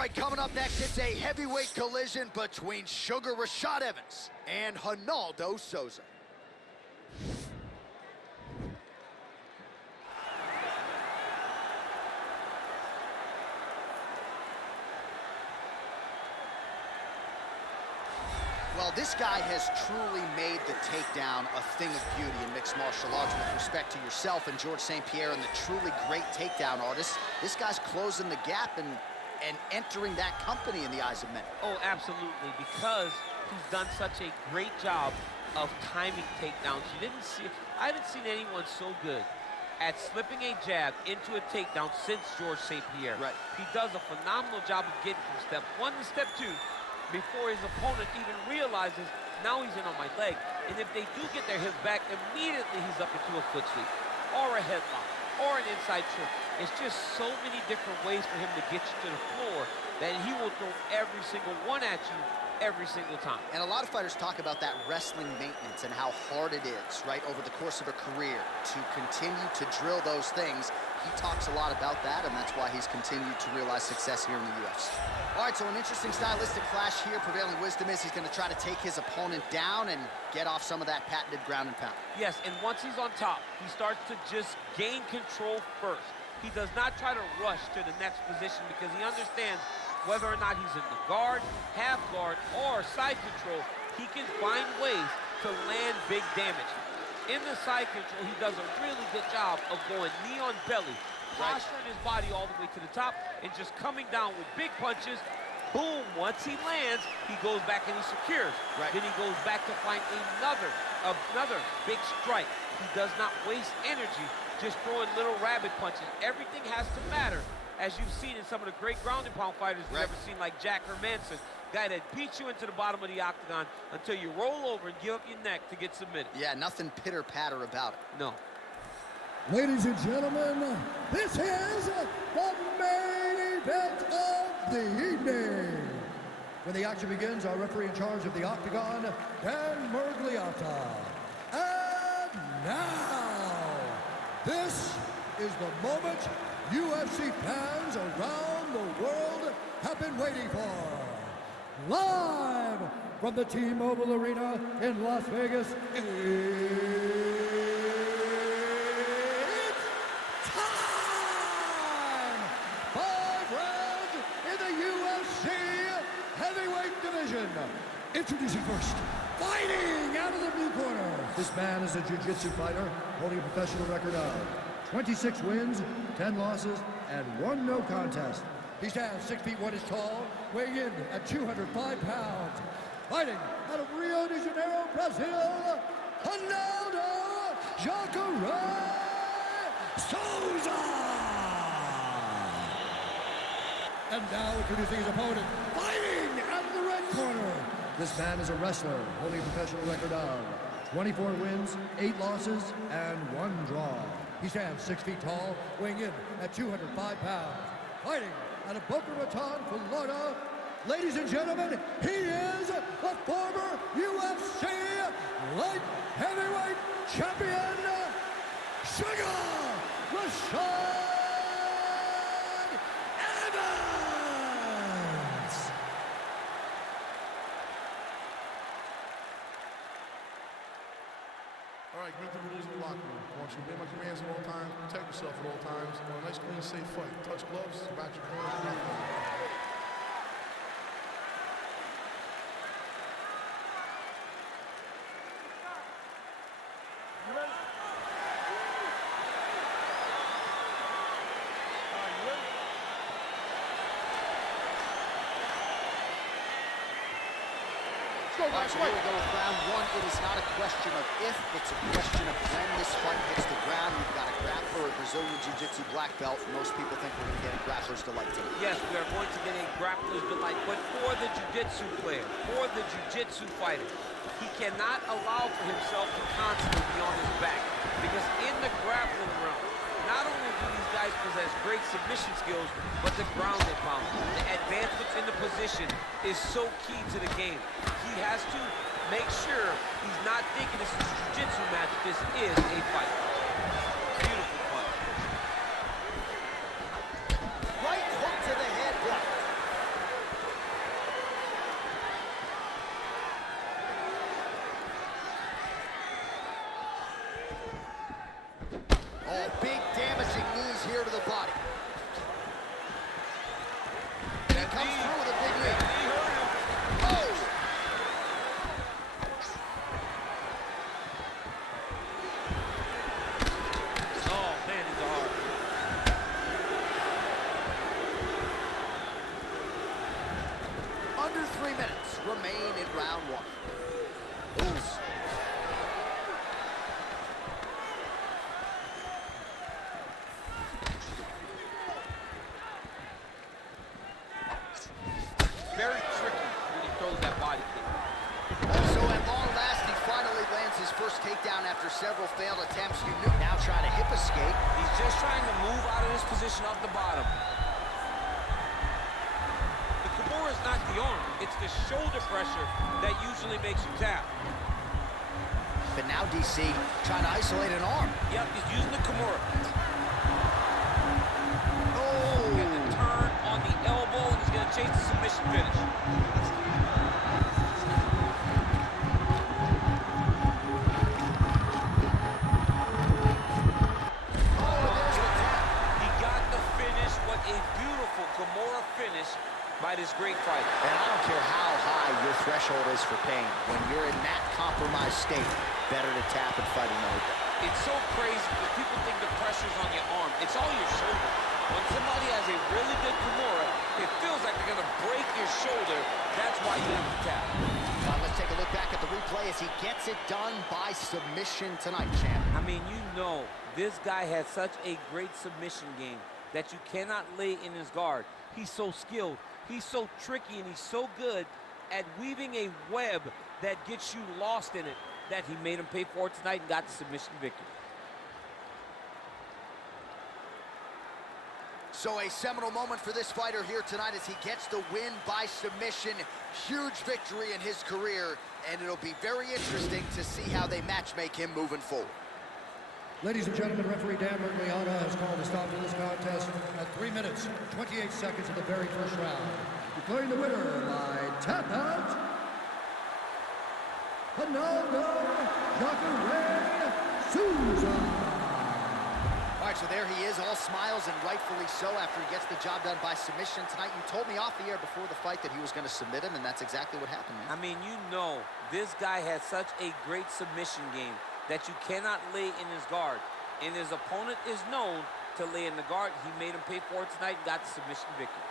right, coming up next, it's a heavyweight collision between Sugar Rashad Evans and Ronaldo Souza. Well, this guy has truly made the takedown a thing of beauty in mixed martial arts. With respect to yourself and George St. Pierre and the truly great takedown artists, this guy's closing the gap and entering that company in the eyes of many. Oh, absolutely, because he's done such a great job of timing takedowns. I haven't seen anyone so good at slipping a jab into a takedown since George St. Pierre. Right. He does a phenomenal job of getting from step one to step two before his opponent even realizes now he's in on my leg. And if they do get their hips back, immediately he's up into a foot sweep or a headlock or an inside choke. It's just so many different ways for him to get you to the floor that he will throw every single one at you every single time. And a lot of fighters talk about that wrestling maintenance and how hard it is, right, over the course of a career to continue to drill those things. He talks a lot about that, and that's why he's continued to realize success here in the UFC. All right, so an interesting stylistic clash here. Prevailing wisdom is he's going to try to take his opponent down and get off some of that patented ground and pound. Yes, and once he's on top, he starts to just gain control first. He does not try to rush to the next position because he understands whether or not he's in the guard, half guard, or side control, he can find ways to land big damage. In the side control, he does a really good job of going knee on belly, posturing his body all the way to the top, and just coming down with big punches. Boom, once he lands, he goes back and he secures. Then he goes back to find another big strike. He does not waste energy just throwing little rabbit punches. Everything has to matter, as you've seen in some of the great ground and pound fighters we've ever seen, like Jakare, guy that beats you into the bottom of the octagon until you roll over and give up your neck to get submitted. Yeah, nothing pitter-patter about it. No. Ladies and gentlemen, this is the main event of the evening. When the action begins, our referee in charge of the octagon, Dan Mergliata. And now, this is the moment UFC fans around the world have been waiting for. Live from the T-Mobile Arena in Las Vegas, it's time! 5 rounds in the UFC heavyweight division. Introducing first, fighting out of the blue corner. This man is a jiu-jitsu fighter holding a professional record of 26 wins, 10 losses, and 1 no contest. He stands 6 feet 1 inch tall, weighing in at 205 pounds. Fighting out of Rio de Janeiro, Brazil, Ronaldo Jakare Souza. And now introducing his opponent, fighting out of the red corner. This man is a wrestler holding a professional record of 24 wins, 8 losses, and 1 draw. He stands 6 feet tall, weighing in at 205 pounds. Fighting out of Boca Raton, Florida, ladies and gentlemen, he is the former UFC light heavyweight champion, Sugar Rashad Evans. All right, greet the rules in the locker room. I want you to obey my commands at all times, protect yourself at all times. I want a nice, clean, safe fight. Touch gloves, back your corners, back your corners. You ready? All right, you ready? All right, so here we go with round 1. It is not a question of if, it's a question of when this fight hits the ground. We've got a grappler, a Brazilian Jiu-Jitsu black belt. Most people think we're going to get a grappler's delight today. Yes, we are going to get a grappler's delight, but for the Jiu-Jitsu player, for the Jiu-Jitsu fighter, he cannot allow for himself to constantly be on his back, because in the grappling realm, not only do these guys possess great submission skills, but the ground and pound, the advancements in the position is so key to the game. He has to make sure he's not thinking this is a jiu-jitsu match. This is a fight. Beautiful punch. Right hook to the head block. takedown after several failed attempts. You knew now trying to hip escape. He's just trying to move out of this position off the bottom. The Kimura is not the arm. It's the shoulder pressure that usually makes you tap. But now DC trying to isolate an arm. Yep, he's using the Kimura. Oh! Getting the turn on the elbow, and he's going to chase the submission finish. Kimura finish by this great fighter. And I don't care how high your threshold is for pain. When you're in that compromised state, better to tap and fight another day. It's so crazy because people think the pressure's on your arm. It's all your shoulder. When somebody has a really good Kimura, it feels like they're going to break your shoulder. That's why you have to tap. Let's take a look back at the replay as he gets it done by submission tonight, champ. I mean, you know, this guy has such a great submission game that you cannot lay in his guard. He's so skilled, he's so tricky, and he's so good at weaving a web that gets you lost in it that he made him pay for it tonight and got the submission victory. So a seminal moment for this fighter here tonight as he gets the win by submission. Huge victory in his career, and it'll be very interesting to see how they match-make him moving forward. Ladies and gentlemen, referee Dan Mergliana has called a stop to this contest at 3 minutes, 28 seconds of the very first round. Declaring the winner by tap out, Jakare Souza. All right, so there he is, all smiles and rightfully so after he gets the job done by submission tonight. You told me off the air before the fight that he was going to submit him, and that's exactly what happened, man. I mean, you know, this guy has such a great submission game that you cannot lay in his guard. And his opponent is known to lay in the guard. He made him pay for it tonight and got the submission victory.